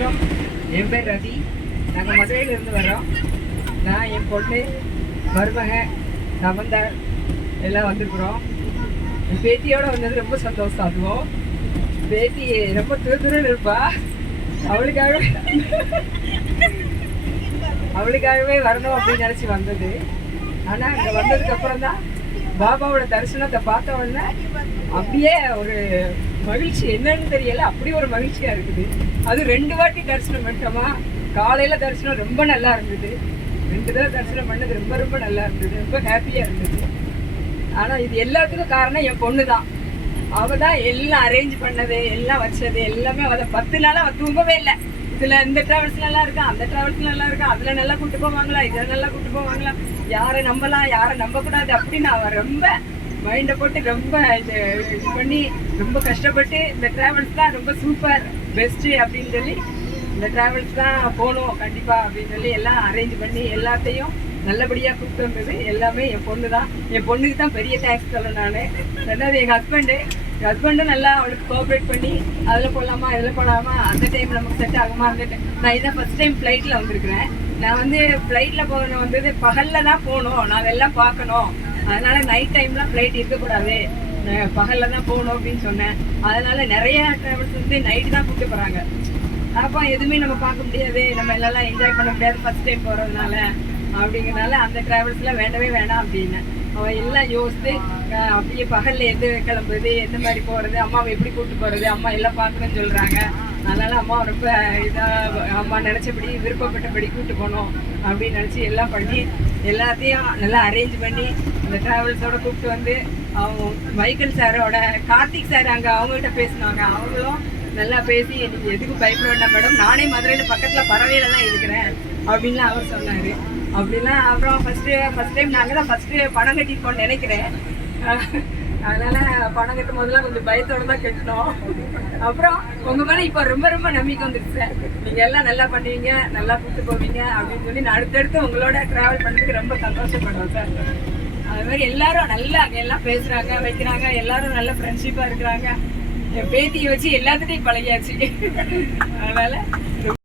வணக்கம், என் பேர் ரவி. நாங்கள் மதுரையிலேருந்து வரோம். நான், என் பொண்ணு, மருமக, சமந்தா எல்லாம் வந்துருக்குறோம். என் பேத்தியோடு வந்தது ரொம்ப சந்தோஷம். அதுவும் பேத்தி ரொம்ப துருதுருன்னு இருப்பா. அவளுக்காகவே வரணும் அப்படின்னு நினச்சி வந்தது. ஆனால் அங்கே வந்ததுக்கப்புறம் தான் பாபாவோட தரிசனத்தை பார்த்த உடனே அப்படியே ஒரு மகிழ்ச்சி, என்னன்னு தெரியல, அப்படி ஒரு மகிழ்ச்சியாக இருக்குது. அது 2 வாட்டி தரிசனம் பண்ணிட்டோமா. காலையில் தரிசனம் ரொம்ப நல்லா இருந்தது, 2 தடவை தரிசனம் பண்ணது ரொம்ப ரொம்ப நல்லா இருந்தது, ரொம்ப ஹாப்பியாக இருந்தது. ஆனால் இது எல்லாத்துக்கும் காரணம் என் பொண்ணு தான். அவள் தான் எல்லாம் அரேஞ்ச் பண்ணது, எல்லாம் வச்சது எல்லாமே. அவள் 10 நாளாக அவள் தூங்கவே இல்லை. இதில் இந்த ட்ராவல்ஸ் நல்லா இருக்கா, அந்த ட்ராவல்ஸ் நல்லா இருக்கா, அதில் நல்லா கூப்பிட்டு போவாங்களா, இதில் நல்லா கூப்பிட்டு போவாங்களா, யாரை நம்பலாம் யாரை நம்பக்கூடாது அப்படின்னு அவள் ரொம்ப மைண்டை போட்டு ரொம்ப இது பண்ணி ரொம்ப கஷ்டப்பட்டு இந்த ட்ராவல்ஸ் தான் ரொம்ப சூப்பர் பெஸ்ட்டு அப்படின்னு சொல்லி இந்த ட்ராவல்ஸ் தான் போகணும் கண்டிப்பாக அப்படின்னு சொல்லி எல்லாம் அரேஞ்ச் பண்ணி எல்லாத்தையும் நல்லபடியாக கூப்பிட்டு வந்தது எல்லாமே என் பொண்ணு தான். என் பொண்ணுக்கு தான் பெரிய தேங்க்ஸ் சொல்லணும் நான். ரெண்டாவது எங்கள் ஹஸ்பண்டும் நல்லா அவளுக்கு கோஆப்ரேட் பண்ணி அதில் போடலாமா இதில் போகலாமா, அந்த டைம் நமக்கு செட் ஆகுமா, நான் இதான் ஃபஸ்ட் டைம் ஃப்ளைட்டில் வந்திருக்கிறேன். நான் வந்து ஃப்ளைட்டில் போகணும் வந்தது பகலில் தான் போகணும், நாங்கள் எல்லாம் பார்க்கணும், அதனால் நைட் டைம்லாம் ஃப்ளைட் இருக்கக்கூடாது, பகலில் தான் போகணும் அப்படின்னு சொன்னேன். அதனால் நிறைய ட்ராவல்ஸ் வந்து நைட்டு தான் கூப்பிட்டு போகிறாங்க. அப்போ எதுவுமே நம்ம பார்க்க முடியாது, நம்ம எல்லாம் என்ஜாய் பண்ண முடியாது ஃபஸ்ட் டைம் போகிறதுனால அப்படிங்கிறனால அந்த ட்ராவல்ஸ்லாம் வேண்டவே வேணாம் அப்படின்னு அவள் எல்லாம் யோசித்து அப்படியே பகலில் எது கிளம்புறது, எந்த மாதிரி போகிறது, அம்மாவை எப்படி கூப்பிட்டு போகிறது, அம்மா எல்லாம் பார்க்கணும்னு சொல்கிறாங்க. அதனால் அம்மா ரொம்ப இதாக அம்மா நினச்சபடி விருப்பப்பட்டபடி கூப்பிட்டு போகணும் அப்படின்னு நினச்சி எல்லாம் பண்ணி எல்லாத்தையும் நல்லா அரேஞ்ச் பண்ணி அந்த ட்ராவல்ஸோடு கூப்பிட்டு வந்து அவங்க மைக்கேல் சாரோட கார்த்திக் சார் அங்கே அவங்ககிட்ட பேசினாங்க. அவங்களும் நல்லா பேசி எனக்கு எதுக்கும் பயப்பட வேண்டாம் மேடம், நானே மதுரையில் பக்கத்தில் பறவையில் தான் இருக்கிறேன் அப்படின்லாம் அவர் சொன்னார். அப்படிலாம் அப்புறம் ஃபஸ்ட் டைம் நாங்கள் தான் ஃபஸ்ட்டு பணம் கட்டிருக்கோம்னு நினைக்கிறேன். அதனால் பணம் கட்டும் போதெல்லாம் கொஞ்சம் பயத்தோடு தான் கட்டினோம். அப்புறம் உங்கள் மேலே இப்போ ரொம்ப ரொம்ப நம்பிக்கை வந்துடுச்சு சார், நீங்கள் எல்லாம் நல்லா பண்ணுவீங்க, நல்லா கூப்பிட்டு போவீங்க அப்படின்னு சொல்லி நான் அடுத்தடுத்து உங்களோட ட்ராவல் பண்ணுறதுக்கு ரொம்ப சந்தோஷப்படுறோம் சார். அது மாதிரி எல்லாரும் நல்லா அங்கே எல்லாம் பேசுகிறாங்க வைக்கிறாங்க, எல்லாரும் நல்ல ஃப்ரெண்ட்ஷிப்பாக இருக்கிறாங்க. என் பேத்தியை வச்சு எல்லாத்துட்டையும் பழகியாச்சு. அதனால்